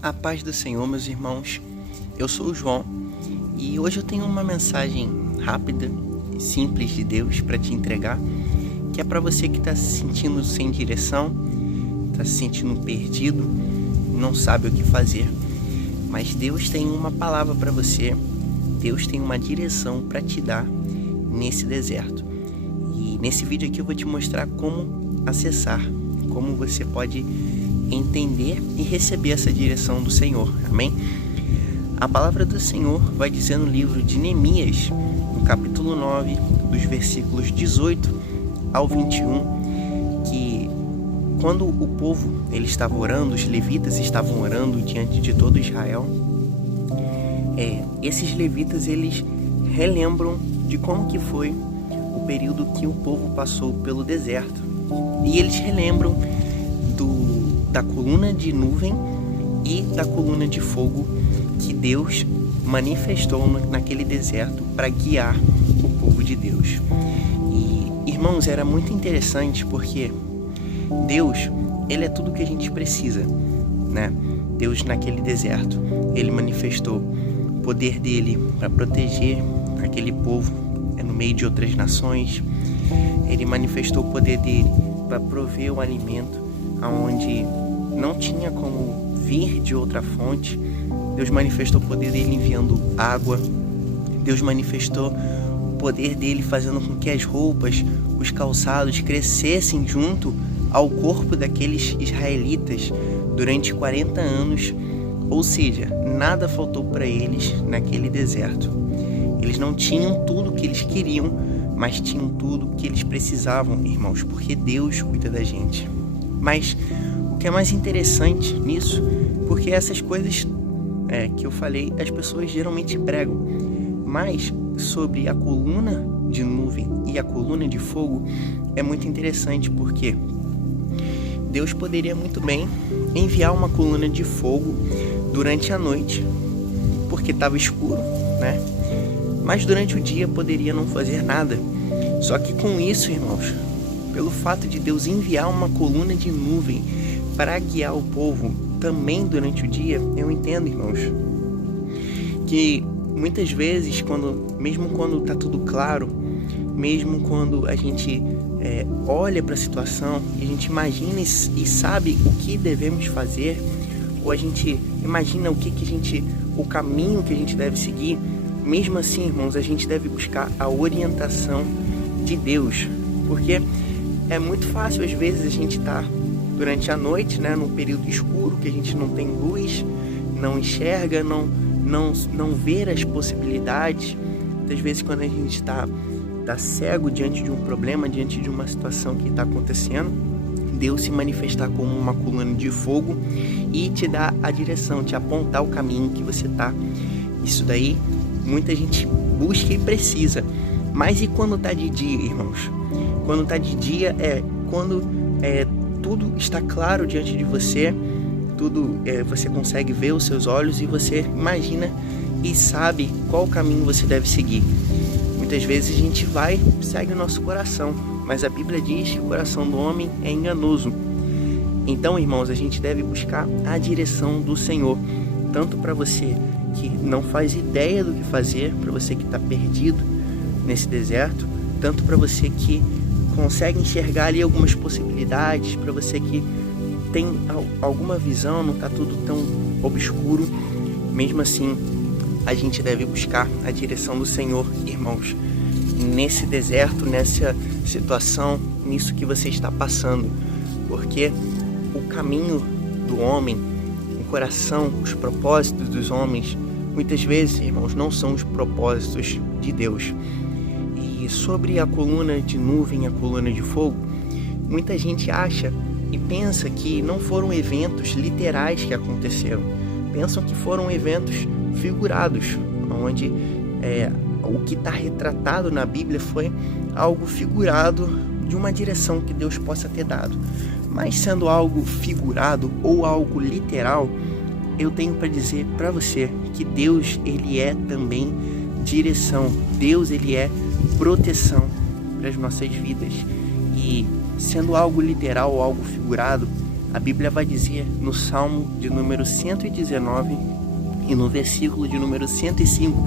A paz do Senhor, meus irmãos. Eu sou o João e hoje eu tenho uma mensagem rápida e simples de Deus para te entregar, que é para você que está se sentindo sem direção, está se sentindo perdido, não sabe o que fazer. Mas Deus tem uma palavra para você, Deus tem uma direção para te dar nesse deserto. E nesse vídeo aqui eu vou te mostrar como acessar, como você pode entender e receber essa direção do Senhor, amém? A palavra do Senhor vai dizer no livro de Neemias, no capítulo 9, dos versículos 18 ao 21, que quando o povo ele estava orando, os levitas estavam orando diante de todo Israel, esses levitas eles relembram de como que foi o período que o povo passou pelo deserto, e eles relembram da coluna de nuvem e da coluna de fogo que Deus manifestou naquele deserto para guiar o povo de Deus. E, irmãos, era muito interessante porque Deus, ele é tudo que a gente precisa, né? Deus naquele deserto, ele manifestou o poder dele para proteger aquele povo no meio de outras nações. Ele manifestou o poder dele para prover o alimento aonde não tinha como vir de outra fonte. Deus manifestou o poder dele enviando água. Deus manifestou o poder dele fazendo com que as roupas, os calçados crescessem junto ao corpo daqueles israelitas durante 40 anos. Ou seja, nada faltou para eles naquele deserto. Eles não tinham tudo o que eles queriam, mas tinham tudo o que eles precisavam, irmãos, porque Deus cuida da gente. Mas o que é mais interessante nisso, porque essas coisas que eu falei, as pessoas geralmente pregam, mas sobre a coluna de nuvem e a coluna de fogo é muito interessante, porque Deus poderia muito bem enviar uma coluna de fogo durante a noite, porque estava escuro, né? Mas durante o dia poderia não fazer nada. Só que com isso, irmãos, pelo fato de Deus enviar uma coluna de nuvem para guiar o povo também durante o dia, eu entendo, irmãos, que muitas vezes, mesmo quando está tudo claro, mesmo quando a gente olha para a situação e a gente imagina e sabe o que devemos fazer, ou a gente imagina o caminho que a gente deve seguir, mesmo assim, irmãos, a gente deve buscar a orientação de Deus, porque é muito fácil às vezes a gente estar durante a noite, né, num período escuro que a gente não tem luz, não enxerga, não vê as possibilidades. Muitas vezes quando a gente está cego diante de um problema, diante de uma situação que está acontecendo, Deus se manifestar como uma coluna de fogo e te dar a direção, te apontar o caminho que você está. Isso daí muita gente busca e precisa. Mas e quando está de dia, irmãos? Quando está de dia quando tudo está claro diante de você, você consegue ver os seus olhos e você imagina e sabe qual caminho você deve seguir. Muitas vezes a gente segue o nosso coração, mas a Bíblia diz que o coração do homem é enganoso. Então, irmãos, a gente deve buscar a direção do Senhor, tanto para você que não faz ideia do que fazer, para você que está perdido nesse deserto, tanto para você que consegue enxergar ali algumas possibilidades, para você que tem alguma visão, não está tudo tão obscuro. Mesmo assim, a gente deve buscar a direção do Senhor, irmãos, nesse deserto, nessa situação, nisso que você está passando, porque o caminho do homem, o coração, os propósitos dos homens, muitas vezes, irmãos, não são os propósitos de Deus. E sobre a coluna de nuvem e a coluna de fogo, muita gente acha e pensa que não foram eventos literais que aconteceram. Pensam que foram eventos figurados, onde o que está retratado na Bíblia foi algo figurado de uma direção que Deus possa ter dado. Mas sendo algo figurado ou algo literal, eu tenho para dizer para você que Deus, ele é também direção. Deus, ele é proteção para as nossas vidas. E sendo algo literal ou algo figurado, A Bíblia vai dizer no Salmo de número 119 e no versículo de número 105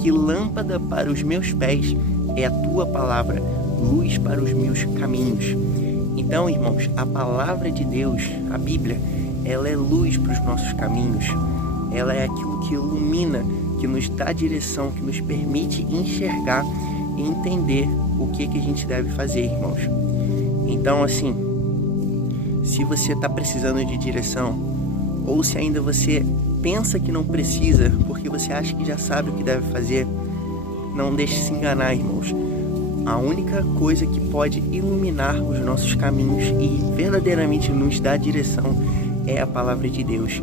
que lâmpada para os meus pés é a tua palavra, luz para os meus caminhos. Então, irmãos, a palavra de Deus, a Bíblia, ela é luz para os nossos caminhos. Ela é aquilo que ilumina, que nos dá direção, que nos permite enxergar e entender o que a gente deve fazer, irmãos. Então, assim, se você está precisando de direção, ou se ainda você pensa que não precisa, porque você acha que já sabe o que deve fazer, não deixe se enganar, irmãos. A única coisa que pode iluminar os nossos caminhos e verdadeiramente nos dar direção é a palavra de Deus.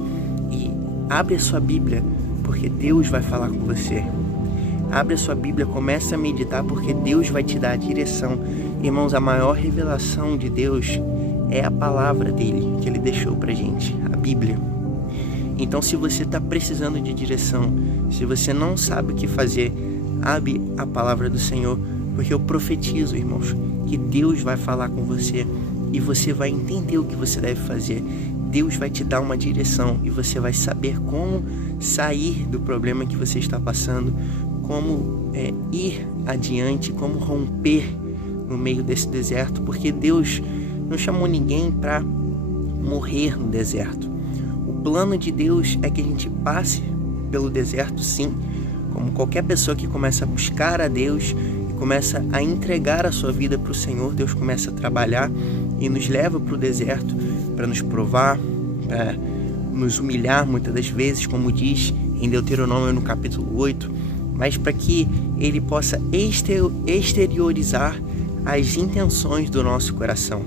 E abre a sua Bíblia, porque Deus vai falar com você. Abre a sua Bíblia, começa a meditar, porque Deus vai te dar a direção. Irmãos, a maior revelação de Deus é a palavra dele, que ele deixou pra gente, a Bíblia. Então, se você está precisando de direção, se você não sabe o que fazer, abre a palavra do Senhor, porque eu profetizo, irmãos, que Deus vai falar com você e você vai entender o que você deve fazer. Deus vai te dar uma direção e você vai saber como sair do problema que você está passando, como ir adiante, como romper no meio desse deserto, porque Deus não chamou ninguém para morrer no deserto. O plano de Deus é que a gente passe pelo deserto, sim, como qualquer pessoa que começa a buscar a Deus e começa a entregar a sua vida para o Senhor. Deus começa a trabalhar e nos leva para o deserto para nos provar, para nos humilhar muitas das vezes, como diz em Deuteronômio no capítulo 8, mas para que Ele possa exteriorizar as intenções do nosso coração.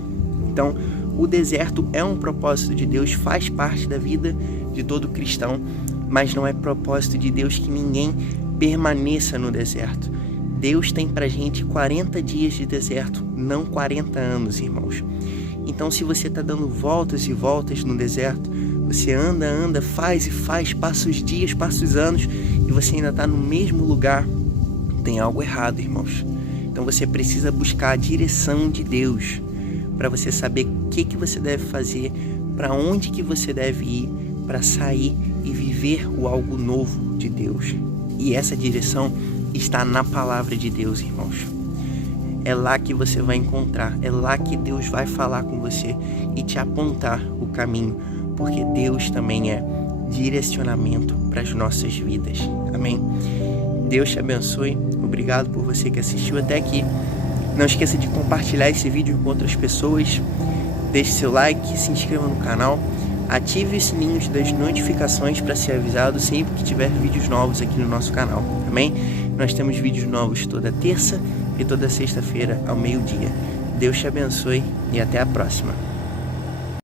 Então, o deserto é um propósito de Deus, faz parte da vida de todo cristão, mas não é propósito de Deus que ninguém permaneça no deserto. Deus tem pra gente 40 dias de deserto, não 40 anos, irmãos. Então, se você está dando voltas e voltas no deserto, você anda, faz e faz, passa os dias, passa os anos, e você ainda está no mesmo lugar, tem algo errado, irmãos. Então, você precisa buscar a direção de Deus, para você saber o que você deve fazer, para onde que você deve ir, para sair e viver o algo novo de Deus. E essa direção está na palavra de Deus, irmãos. É lá que você vai encontrar, é lá que Deus vai falar com você e te apontar o caminho, porque Deus também é direcionamento para as nossas vidas. Amém? Deus te abençoe. Obrigado por você que assistiu até aqui. Não esqueça de compartilhar esse vídeo com outras pessoas. Deixe seu like, se inscreva no canal. Ative os sininhos das notificações para ser avisado sempre que tiver vídeos novos aqui no nosso canal. Amém? Nós temos vídeos novos toda terça e toda sexta-feira ao meio-dia. Deus te abençoe e até a próxima.